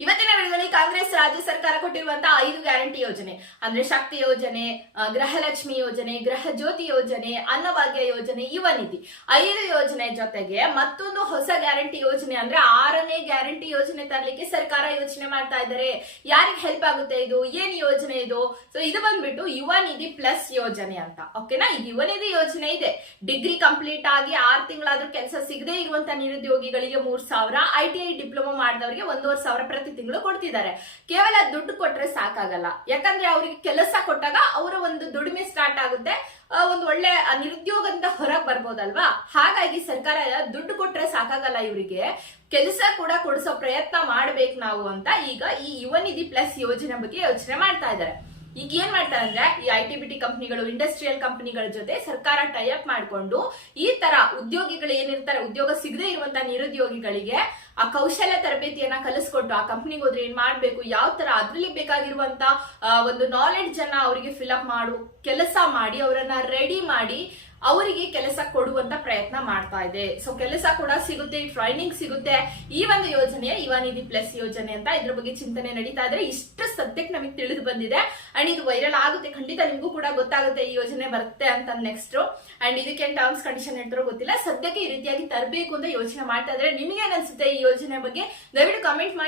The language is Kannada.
ಇವತ್ತಿನ ವಿಡಿಯೋದಲ್ಲಿ ಕಾಂಗ್ರೆಸ್ ರಾಜ್ಯ ಸರ್ಕಾರ ಕೊಟ್ಟಿರುವಂತಹ ಐದು ಗ್ಯಾರಂಟಿ ಯೋಜನೆ. ಅಂದ್ರೆ ಶಕ್ತಿ ಯೋಜನೆ ಗೃಹಲಕ್ಷ್ಮಿ ಯೋಜನೆ, ಗೃಹ ಜ್ಯೋತಿ ಯೋಜನೆ, ಅನ್ನಭಾಗ್ಯ ಯೋಜನೆ, ಯುವ ನಿಧಿ. ಐದು ಯೋಜನೆ ಜೊತೆಗೆ ಮತ್ತೊಂದು ಹೊಸ ಗ್ಯಾರಂಟಿ ಯೋಜನೆ ಅಂದ್ರೆ ಆರನೇ ಗ್ಯಾರಂಟಿ ಯೋಜನೆ ತರಲಿಕ್ಕೆ ಸರ್ಕಾರ ಯೋಚನೆ ಮಾಡ್ತಾ ಇದ್ದಾರೆ. ಯಾರಿಗೆ ಹೆಲ್ಪ್ ಆಗುತ್ತೆ ಇದು? ಏನ್ ಯೋಜನೆ ಇದು? ಸೊ ಇದು ಬಂದ್ಬಿಟ್ಟು ಯುವ ನಿಧಿ ಪ್ಲಸ್ ಯೋಜನೆ ಅಂತ. ಓಕೆನಾ ಇದು ಯುವ ನಿಧಿ ಯೋಜನೆ ಇದೆ. ಡಿಗ್ರಿ ಕಂಪ್ಲೀಟ್ ಆಗಿ ಆರ್ ತಿಂಗಳಾದ್ರೂ ಕೆಲಸ ಸಿಗದೆ ಇರುವಂತ ನಿರುದ್ಯೋಗಿಗಳಿಗೆ ಮೂರ್ ಸಾವಿರ ಐ ಟಿ ಐ ಡಿಪ್ಲೊಮಾ ಮಾಡಿದವರಿಗೆ ಒಂದೂವರೆ ಸಾವಿರ ಪ್ರತಿ ತಿಂಗಳು ಕೊಡ್ತಿದ್ದಾರೆ. ಕೇವಲ ದುಡ್ಡು ಕೊಟ್ರೆ ಸಾಕಾಗಲ್ಲ. ಯಾಕಂದ್ರೆ ಅವರಿಗೆ ಕೆಲಸ ಕೊಟ್ಟಾಗ ಅವರ ಒಂದು ದುಡಿಮೆ ಸ್ಟಾರ್ಟ್ ಆಗುತ್ತೆ. ಒಂದು ಒಳ್ಳೆ ನಿರುದ್ಯೋಗದಿಂದ ಹೊರಗೆ ಬರ್ಬೋದಲ್ವಾ? ಹಾಗಾಗಿ ಸರ್ಕಾರ ದುಡ್ಡು ಕೊಟ್ರೆ ಸಾಕಾಗಲ್ಲ ಇವರಿಗೆ. ಕೆಲಸ ಕೂಡ ಕೊಡಿಸೋ ಪ್ರಯತ್ನ ಮಾಡ್ಬೇಕು ನಾವು ಅಂತ ಈಗ ಈ ಯುವ ನಿಧಿ ಪ್ಲಸ್ ಯೋಜನೆ ಬಗ್ಗೆ ಯೋಚನೆ ಮಾಡ್ತಾ ಇದ್ದಾರೆ. ಈಗ ಏನ್ ಮಾಡ್ತಾರೆ ಅಂದ್ರೆ ಈ ಐ ಟಿ ಬಿ ಟಿ ಕಂಪ್ನಿಗಳು ಇಂಡಸ್ಟ್ರಿಯಲ್ ಕಂಪ್ನಿಗಳ ಜೊತೆ ಸರ್ಕಾರ ಟೈಅಪ್ ಮಾಡಿಕೊಂಡು ಈ ತರ ಉದ್ಯೋಗಿಗಳು ಏನಿರ್ತಾರೆ, ಉದ್ಯೋಗ ಸಿಗದೆ ಇರುವಂತಹ ನಿರುದ್ಯೋಗಿಗಳಿಗೆ ಆ ಕೌಶಲ್ಯ ತರಬೇತಿಯನ್ನ ಕಲಿಸ್ಕೊಟ್ಟು ಆ ಕಂಪ್ನಿಗೆ ಹೋದ್ರೆ ಏನ್ ಮಾಡ್ಬೇಕು, ಯಾವ ತರ ಅದ್ರಲ್ಲಿ ಬೇಕಾಗಿರುವಂತ ಒಂದು ನಾಲೆಡ್ಜ್ ಅನ್ನ ಅವರಿಗೆ ಫಿಲ್ ಅಪ್ ಮಾಡು, ಕೆಲಸ ಮಾಡಿ, ಅವರನ್ನ ರೆಡಿ ಮಾಡಿ ಅವರಿಗೆ ಕೆಲಸ ಕೊಡುವಂತ ಪ್ರಯತ್ನ ಮಾಡ್ತಾ ಇದೆ. ಸೊ ಕೆಲಸ ಕೂಡ ಸಿಗುತ್ತೆ ಟ್ರೈನಿಂಗ್ ಸಿಗುತ್ತೆ. ಈ ಒಂದು ಯೋಜನೆಯ ಯುವ ನಿಧಿ ಪ್ಲಸ್ ಯೋಜನೆ ಅಂತ ಇದ್ರ ಬಗ್ಗೆ ಚಿಂತನೆ ನಡೀತಾ ಇದ್ರೆ ಇಷ್ಟು ಸದ್ಯಕ್ಕೆ ನಮಗೆ ತಿಳಿದು ಬಂದಿದೆ. ಅಂಡ್ ಇದು ವೈರಲ್ ಆಗುತ್ತೆ. ಖಂಡಿತ ನಿಮಗೂ ಕೂಡ ಗೊತ್ತಾಗುತ್ತೆ ಈ ಯೋಜನೆ ಬರುತ್ತೆ ಅಂತ ನೆಕ್ಸ್ಟ್ ಅಂಡ್ ಇದಕ್ಕೆ ಟರ್ಮ್ಸ್ ಕಂಡೀಷನ್ ಹೇಳ್ತಾರೋ ಗೊತ್ತಿಲ್ಲ. ಸದ್ಯಕ್ಕೆ ಈ ರೀತಿಯಾಗಿ ತರಬೇಕು ಅಂತ ಯೋಚನೆ ಮಾಡ್ತಾ ಇದ್ರೆ ನಿಮಗೆ ಅನ್ಸುತ್ತೆ ಈ ಯೋಜನೆ ಬಗ್ಗೆ? ದಯವಿಟ್ಟು ಕಮೆಂಟ್ ಮಾಡಿ.